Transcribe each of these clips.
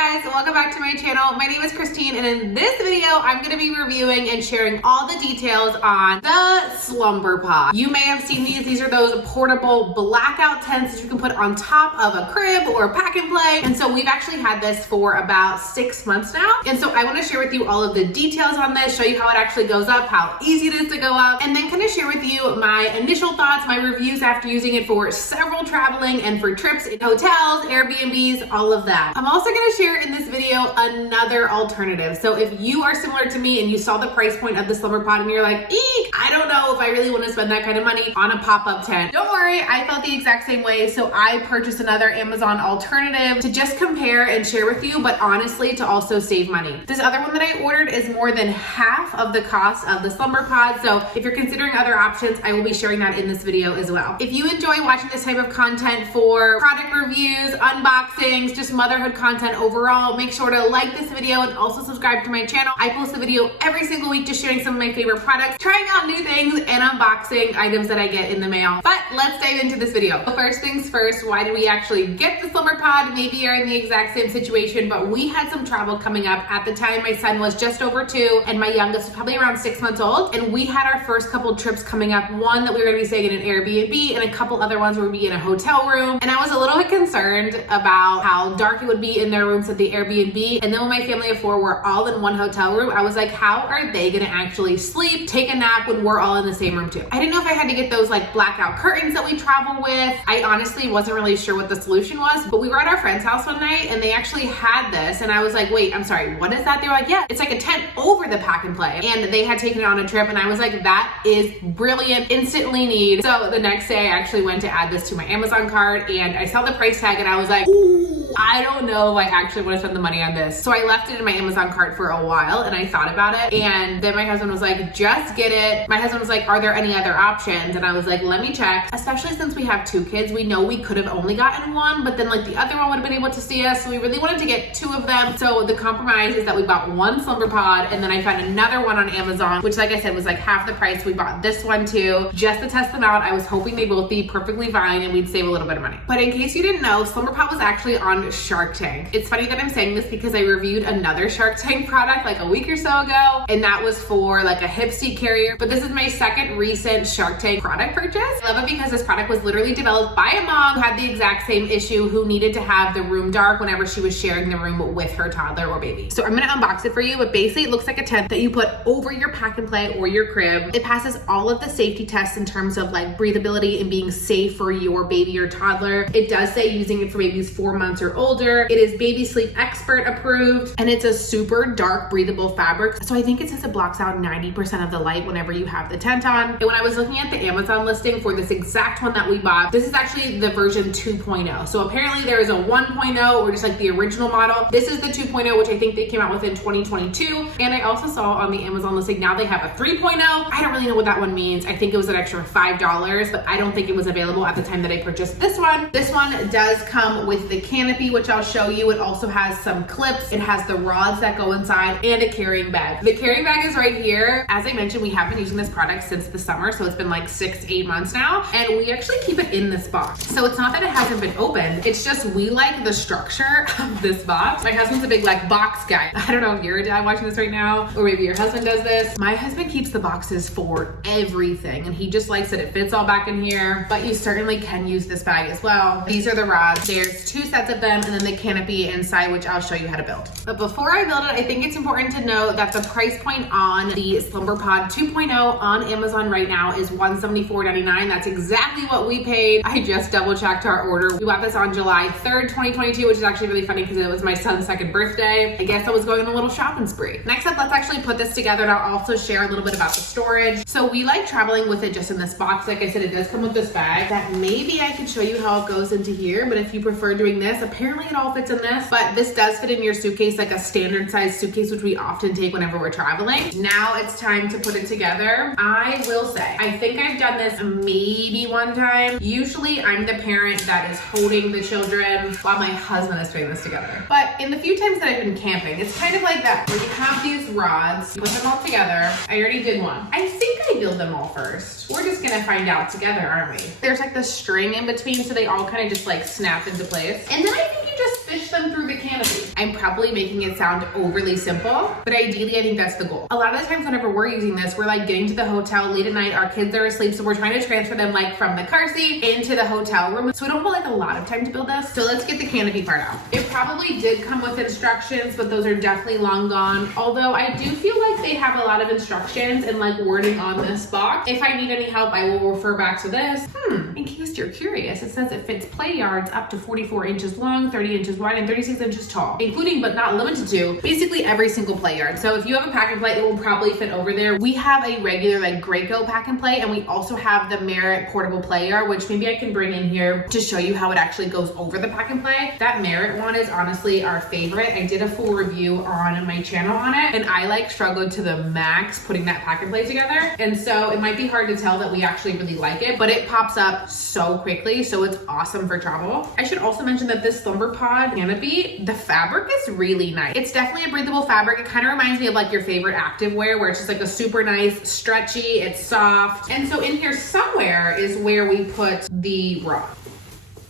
Hi guys, welcome back to my channel. My name is Christine, and in this video, I'm gonna be reviewing and sharing all the details on the Slumberpod. You may have seen these. These are those portable blackout tents that you can put on top of a crib or a pack and play. And so we've actually had this for about 6 months now. And so I wanna share with you all of the details on this, show you how it actually goes up, how easy it is to go up, and then kind of share with you my initial thoughts, my reviews after using it for several traveling and for trips in hotels, Airbnbs, all of that. I'm also gonna share in this video another alternative. So if you are similar to me and you saw the price point of the Slumberpod and you're like, eek, I don't know if I really want to spend that kind of money on a pop-up tent. Don't worry, I felt the exact same way. So I purchased another Amazon alternative to just compare and share with you, but honestly to also save money. This other one that I ordered is more than half of the cost of the Slumberpod. So if you're considering other options, I will be sharing that in this video as well. If you enjoy watching this type of content for product reviews, unboxings, just motherhood content overall, make sure to like this video and also subscribe to my channel. I post a video every single week just sharing some of my favorite products, trying out new things, and unboxing items that I get in the mail. But let's dive into this video. First things first, why did we actually get the Slumberpod? Maybe you're in the exact same situation, but we had some travel coming up. At the time, my son was just over 2 and my youngest was probably around 6 months old. And we had our first couple trips coming up. One that we were gonna be staying in an Airbnb and a couple other ones where we'd be in a hotel room. And I was a little bit concerned about how dark it would be in their rooms at the Airbnb. And then when my family of 4 were all in one hotel room, I was like, how are they gonna actually sleep, take a nap when we're all in the same room too? I didn't know if I had to get those like blackout curtains that we travel with. I honestly wasn't really sure what the solution was, but we were at our friend's house one night and they actually had this. And I was like, wait, I'm sorry, what is that? They were like, yeah, it's like a tent over the pack and play. And they had taken it on a trip and I was like, that is brilliant, instantly need. So the next day I actually went to add this to my Amazon cart and I saw the price tag and I was like, ooh, I don't know if I actually want to spend the money on this. So I left it in my Amazon cart for a while and I thought about it. And then my husband was like, just get it. My husband was like, are there any other options? And I was like, let me check. Especially since we have 2 kids, we know we could have only gotten one, but then like the other one would have been able to see us. So we really wanted to get 2 of them. So the compromise is that we bought one Slumberpod and then I found another one on Amazon, which like I said was like half the price. We bought this one too, just to test them out. I was hoping they both be perfectly fine and we'd save a little bit of money. But in case you didn't know, Slumberpod was actually on Shark Tank. It's funny that I'm saying this because I reviewed another Shark Tank product like a week or so ago, and that was for like a hip seat carrier. But this is my second recent Shark Tank product purchase. I love it because this product was literally developed by a mom who had the exact same issue, who needed to have the room dark whenever she was sharing the room with her toddler or baby. So I'm gonna unbox it for you, but basically it looks like a tent that you put over your pack and play or your crib. It passes all of the safety tests in terms of like breathability and being safe for your baby or toddler. It does say using it for babies 4 months or older. It is baby sleep expert approved, and it's a super dark breathable fabric. So I think it says it blocks out 90% of the light whenever you have the tent on. And when I was looking at the Amazon listing for this exact one that we bought, this is actually the version 2.0. So apparently there is a 1.0 or just like the original model. This is the 2.0, which I think they came out with in 2022. And I also saw on the Amazon listing now they have a 3.0. I don't really know what that one means. I think it was an extra $5, but I don't think it was available at the time that I purchased this one. This one does come with the Canopy, which I'll show you. It also has some clips. It has the rods that go inside and a carrying bag. The carrying bag is right here. As I mentioned, we have been using this product since the summer, so it's been like 6 to 8 months now, and we actually keep it in this box. So it's not that it hasn't been opened, it's just we like the structure of this box. My husband's a big like box guy. I don't know if you're a dad watching this right now, or maybe your husband does this. My husband keeps the boxes for everything, and he just likes that it fits all back in here, but you certainly can use this bag as well. These are the rods. There's 2 sets of them, and then the canopy inside, which I'll show you how to build. But before I build it, I think it's important to know that the price point on the Slumberpod 2.0 on Amazon right now is $174.99. That's exactly what we paid. I just double checked our order. We bought this on July 3rd, 2022, which is actually really funny because it was my son's 2nd birthday. I guess I was going on a little shopping spree. Next up, let's actually put this together, and I'll also share a little bit about the storage. So we like traveling with it just in this box. Like I said, it does come with this bag that maybe I could show you how it goes into here, but if you prefer doing this, apparently it all fits in this, but this does fit in your suitcase, like a standard size suitcase, which we often take whenever we're traveling. Now it's time to put it together. I will say, I think I've done this maybe one time. Usually I'm the parent that is holding the children while my husband is putting this together. But in the few times that I've been camping, it's kind of like that, where you have these rods, you put them all together. I already did one. I think I build them all first. We're just gonna find out together, aren't we? There's like the string in between, so they all kind of just like snap into place. And then I think you just fish them through the canopy. I'm probably making it sound overly simple, but ideally I think that's the goal. A lot of the times whenever we're using this, we're like getting to the hotel late at night, our kids are asleep, so we're trying to transfer them like from the car seat into the hotel room. So we don't have like a lot of time to build this. So let's get the canopy part out. It probably did come with instructions, but those are definitely long gone. Although I do feel like they have a lot of instructions and like wording on this box. If I need any help, I will refer back to this. In case you're curious, it says it fits play yards up to 44 inches long, 30 inches wide, and 36 inches tall, including but not limited to basically every single play yard. So if you have a pack and play, it will probably fit over there. We have a regular like Graco pack and play, and we also have the Merit portable play yard, which maybe I can bring in here to show you how it actually goes over the pack and play. That Merit one is honestly our favorite. I did a full review on my channel on it, and I like struggled to the max putting that pack and play together. And so it might be hard to tell that we actually really like it, but it pops up so quickly, so it's awesome for travel. I should also mention that this Slumberpod canopy, the fabric is really nice. It's definitely a breathable fabric. It kind of reminds me of like your favorite activewear, where it's just like a super nice, stretchy, it's soft. And so in here somewhere is where we put the rod.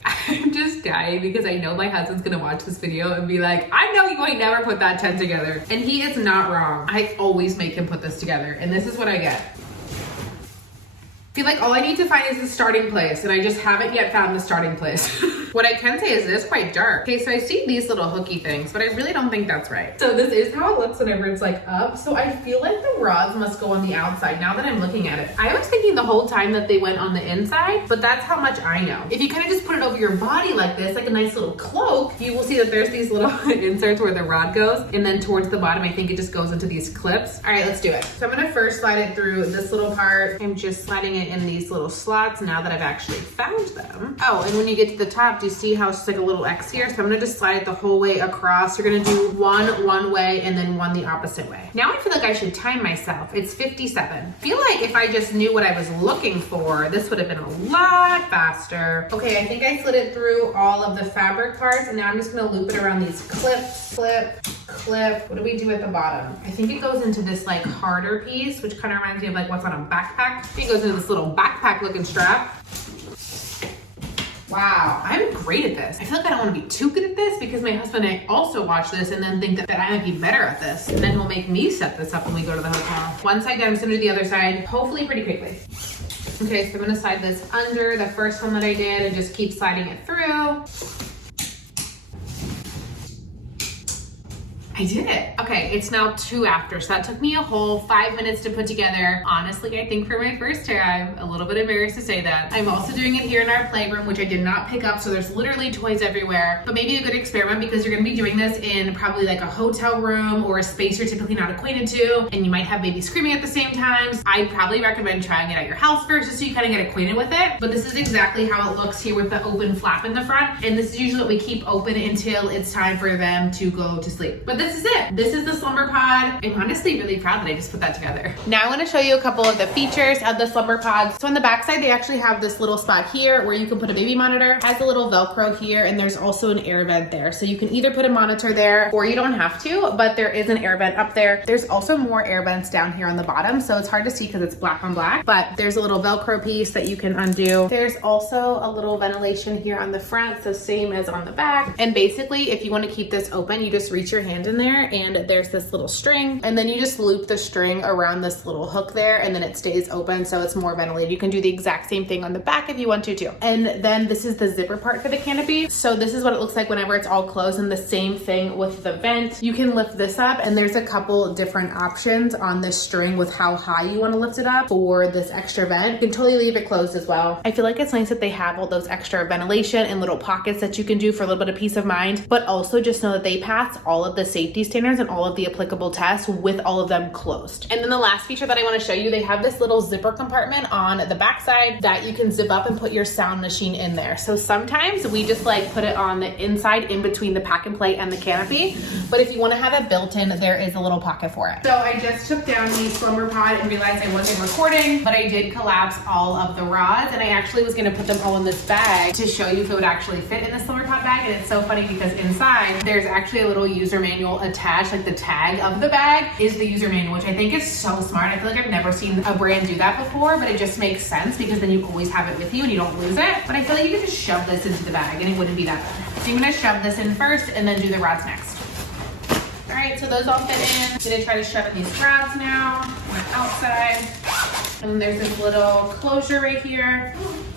I'm just dying because I know my husband's gonna watch this video and be like, I know you ain't never put that tent together. And he is not wrong. I always make him put this together, and this is what I get. I feel like all I need to find is the starting place, and I just haven't yet found the starting place. What I can say is it is quite dark. Okay, so I see these little hooky things, but I really don't think that's right. So this is how it looks whenever it's like up. So I feel like the rods must go on the outside now that I'm looking at it. I was thinking the whole time that they went on the inside, but that's how much I know. If you kind of just put it over your body like this, like a nice little cloak, you will see that there's these little inserts where the rod goes, and then towards the bottom, I think it just goes into these clips. All right, let's do it. So I'm gonna first slide it through this little part. I'm just sliding it in these little slots now that I've actually found them. Oh, and when you get to the top, do you see how it's just like a little X here? So I'm gonna just slide it the whole way across. You're gonna do one way and then one the opposite way. Now I feel like I should time myself. It's 57. I feel like if I just knew what I was looking for, this would have been a lot faster. Okay, I think I slid it through all of the fabric parts, and now I'm just gonna loop it around these clips, clip, clip. What do we do at the bottom? I think it goes into this like harder piece, which kind of reminds me of like what's on a backpack. I think it goes into this little backpack looking strap. Wow, I'm great at this. I feel like I don't want to be too good at this because my husband and I also watch this and then think that I might be better at this. And then he'll make me set this up when we go to the hotel. One side done, I'm just gonna do the other side, hopefully pretty quickly. Okay, so I'm gonna slide this under the first one that I did and just keep sliding it through. I did it. Okay, it's now 2 after, so that took me a whole 5 minutes to put together. Honestly, I think for my first time, I'm a little bit embarrassed to say that. I'm also doing it here in our playroom, which I did not pick up, so there's literally toys everywhere. But maybe a good experiment because you're gonna be doing this in probably like a hotel room or a space you're typically not acquainted to, and you might have babies screaming at the same time. I'd probably recommend trying it at your house first just so you kind of get acquainted with it. But this is exactly how it looks here with the open flap in the front, and this is usually what we keep open until it's time for them to go to sleep. But this is it. This is the Slumberpod. I'm honestly really proud that I just put that together. Now I want to show you a couple of the features of the Slumberpod. So on the back side, they actually have this little spot here where you can put a baby monitor. It has a little Velcro here, and there's also an air vent there. So you can either put a monitor there or you don't have to, but there is an air vent up there. There's also more air vents down here on the bottom, so it's hard to see because it's black on black, but there's a little Velcro piece that you can undo. There's also a little ventilation here on the front, so same as on the back. And basically, if you want to keep this open, you just reach your hand in there, and there's this little string, and then you just loop the string around this little hook there, and then it stays open, so it's more ventilated. You can do the exact same thing on the back if you want to too. And then this is the zipper part for the canopy. So this is what it looks like whenever it's all closed, and the same thing with the vent. You can lift this up, and there's a couple different options on this string with how high you want to lift it up for this extra vent. You can totally leave it closed as well. I feel like it's nice that they have all those extra ventilation and little pockets that you can do for a little bit of peace of mind, but also just know that they pass all of the safety standards and all of the applicable tests with all of them closed. And then the last feature that I want to show you, they have this little zipper compartment on the back side that you can zip up and put your sound machine in there. So sometimes we just like put it on the inside in between the pack and play and the canopy, but if you want to have it built in, there is a little pocket for it. So I just took down the Slumberpod and realized I wasn't recording, but I did collapse all of the rods, and I actually was going to put them all in this bag to show you if it would actually fit in the Slumberpod bag. And it's so funny because inside there's actually a little user manual attached, like the tag of the bag is the user manual, which I think is so smart. I feel like I've never seen a brand do that before, but it just makes sense because then you always have it with you and you don't lose it. But I feel like you could just shove this into the bag and it wouldn't be that bad. So I'm gonna shove this in first and then do the rods next. right, so those all fit in. I'm gonna try to shove in these grabs now. We're outside. And then there's this little closure right here.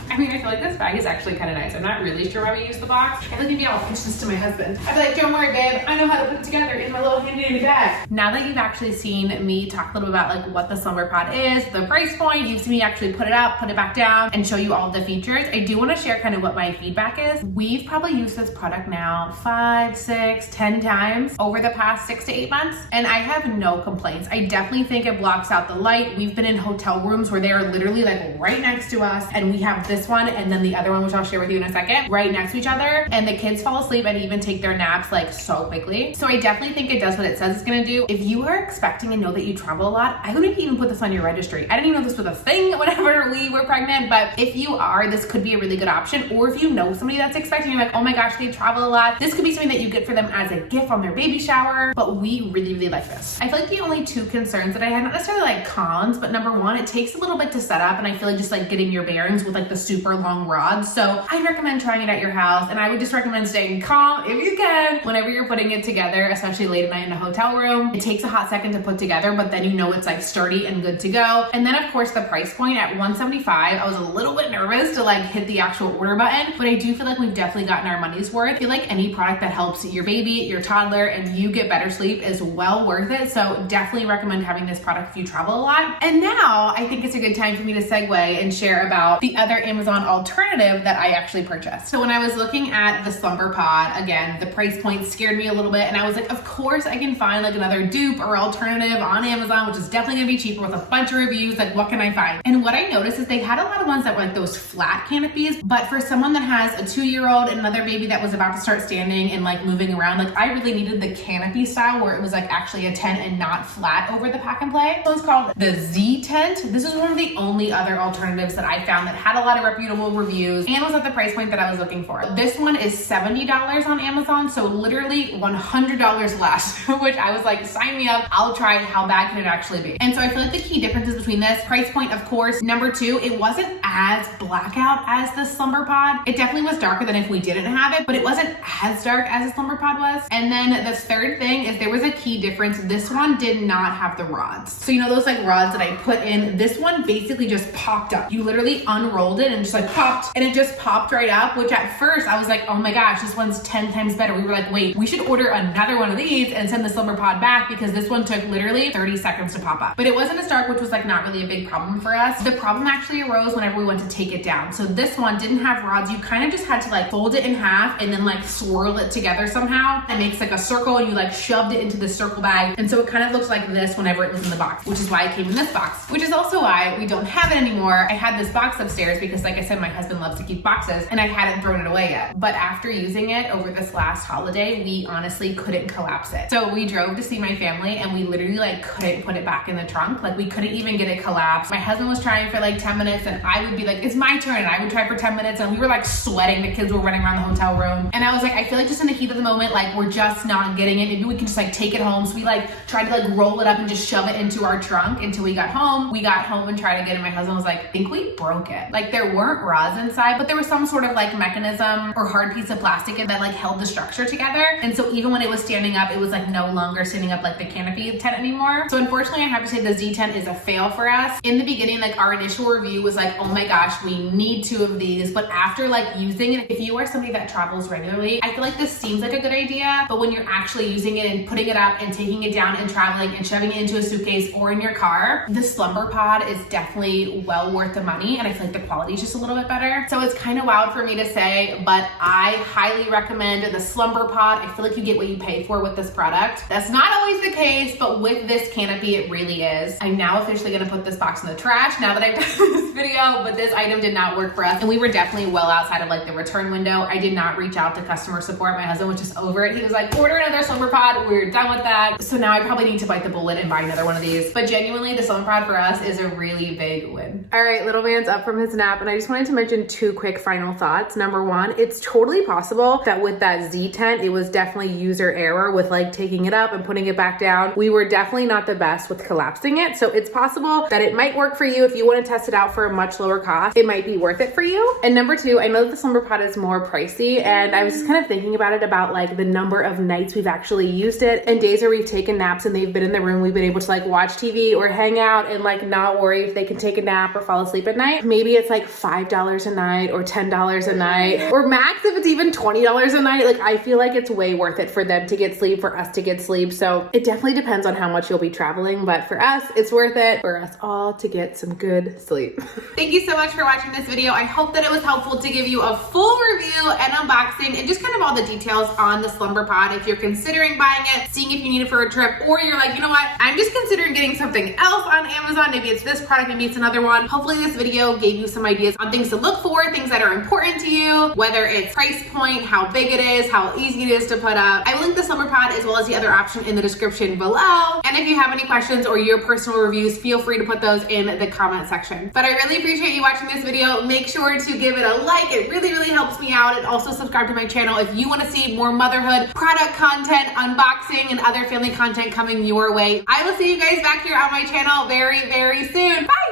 I mean, I feel like this bag is actually kind of nice. I'm not really sure why we use the box. I feel like maybe I'll pitch this to my husband. I'd be like, don't worry, babe. I know how to put it together in my little handy dandy bag. Now that you've actually seen me talk a little bit about like what the Slumberpod is, the price point, you've seen me actually put it up, put it back down, and show you all the features. I do want to share kind of what my feedback is. We've probably used this product now 5, 6, 10 times over the past 6 to 8 months, and I have no complaints. I definitely think it blocks out the light. We've been in hotel rooms where they are literally like right next to us, and we have this one and then the other one, which I'll share with you in a second, right next to each other, and the kids fall asleep and even take their naps like so quickly. So I definitely think it does what it says it's gonna do. If you are expecting and know that you travel a lot, I wouldn't even put this on your registry. I didn't even know this was a thing whenever we were pregnant, but if you are, this could be a really good option. Or if you know somebody that's expecting, you're like, oh my gosh, they travel a lot, this could be something that you get for them as a gift on their baby shower. But we really, really like this. I feel like the only 2 concerns that I had, not necessarily like cons, but number 1, it takes a little bit to set up, and I feel like just like getting your bearings with like the super long rods. So I recommend trying it at your house, and I would just recommend staying calm if you can whenever you're putting it together, especially late at night in a hotel room. It takes a hot second to put together, but then you know it's like sturdy and good to go. And then of course the price point at $175, I was a little bit nervous to like hit the actual order button, but I do feel like we've definitely gotten our money's worth. I feel like any product that helps your baby, your toddler, and you get better sleep is well worth it. So definitely recommend having this product if you travel a lot. And now I think it's a good time for me to segue and share about the other Amazon alternative that I actually purchased. So when I was looking at the Slumberpod, again, the price point scared me a little bit, and I was like, of course I can find like another dupe or alternative on Amazon, which is definitely gonna be cheaper with a bunch of reviews. Like, what can I find? And what I noticed is they had a lot of ones that were like those flat canopies, but for someone that has a 2-year-old and another baby that was about to start standing and like moving around, like I really needed the canopy style where it was like actually a tent and not flat over the pack and play. So it's called the ZZZ Tent. This is one of the only other alternatives that I found that had a lot of reputable reviews and was at the price point that I was looking for. This one is $70 on Amazon, so literally $100 less, which I was like, sign me up, I'll try it, how bad can it actually be? And so I feel like the key differences between this price point, of course, number 2, it wasn't as blackout as the Slumberpod. It definitely was darker than if we didn't have it, but it wasn't as dark as the Slumberpod was. And then the third thing is there was a key difference. This one did not have the rods. So you know those like rods that I put in, this one basically just popped up. You literally unrolled it and just like popped, and it just popped right up, which at first I was like, oh my gosh, this one's 10 times better. We were like, wait, we should order another one of these and send the Slumberpod back because this one took literally 30 seconds to pop up. But it wasn't as dark, which was like not really a big problem for us. The problem actually arose whenever we went to take it down. So this one didn't have rods. You kind of just had to like fold it in half and then like swirl it together somehow. It makes like a circle and you like shoved it into the circle bag. And so it kind of looks like this whenever it was in the box, which is why it came in this box, which is also why we don't have it anymore. I had this box upstairs because like I said, my husband loves to keep boxes and I hadn't thrown it away yet. But after using it over this last holiday, we honestly couldn't collapse it. So we drove to see my family and we literally like couldn't put it back in the trunk. Like we couldn't even get it collapsed. My husband was trying for like 10 minutes and I would be like, it's my turn. And I would try for 10 minutes and we were like sweating. The kids were running around the hotel room. And I was like, I feel like just in the heat of the moment, like we're just not getting it. Maybe we can just like take it home. So we like tried to like roll it up and just shove it into our trunk until we got home. We got home and tried again and my husband was like, I think we broke it. Like there weren't rods inside, but there was some sort of like mechanism or hard piece of plastic that like held the structure together. And so even when it was standing up, it was like no longer standing up like the canopy tent anymore. So unfortunately I have to say the Z tent is a fail for us. In the beginning, like our initial review was like, oh my gosh, we need 2 of these. But after like using it, if you are somebody that travels regularly, I feel like this seems like a good idea, but when you're actually using it and putting it up and taking it down and traveling and shoving it into a suitcase or in your car, the Slumberpod is definitely well worth the money. And I feel like the quality is just a little bit better. So it's kind of wild for me to say, but I highly recommend the Slumberpod. I feel like you get what you pay for with this product. That's not always the case, but with this canopy, it really is. I'm now officially gonna put this box in the trash now that I've done this video, but this item did not work for us. And we were definitely well outside of like the return window. I did not reach out to customer support. My husband was just over it. He was like, order another Slumberpod. We're done with that. So now I probably need to bite the bullet and buy another one of these. But genuinely, the Slumberpod for us is a really big win. All right, little man's up from his nap, and I just wanted to mention 2 quick final thoughts. Number 1, it's totally possible that with that Z tent, it was definitely user error with like taking it up and putting it back down. We were definitely not the best with collapsing it. So it's possible that it might work for you. If you want to test it out for a much lower cost, it might be worth it for you. And number 2, I know that the Slumberpod is more pricey, and I was just kind of thinking about it, about like the number of nights we've actually used it and days where we've taken naps and they've been in the room, we've been able to like watch TV or hang out and like not worry if they can take a nap or fall asleep at night. Maybe it's like $5 a night or $10 a night, or max if it's even $20 a night. Like I feel like it's way worth it for them to get sleep, for us to get sleep. So it definitely depends on how much you'll be traveling, but for us, it's worth it for us all to get some good sleep. Thank you so much for watching this video. I hope that it was helpful to give you a full review and unboxing and just kind of all the details on the Slumberpod. If you're considering buying it, seeing if you need it for a trip, or you're like, you know what, I'm just considering getting something else on Amazon. Maybe it's this product, maybe it's another one. Hopefully this video gave you some ideas on things to look for, things that are important to you, whether it's price point, how big it is, how easy it is to put up. I will link the Slumberpod as well as the other option in the description below. And if you have any questions or your personal reviews, feel free to put those in the comment section. But I really appreciate you watching this video. Make sure to give it a like. It really, really helps me out. And also subscribe to my channel if you want to see more motherhood product content, unboxing, and other family content coming your way. I will see you guys back here on my channel very, very soon. Bye!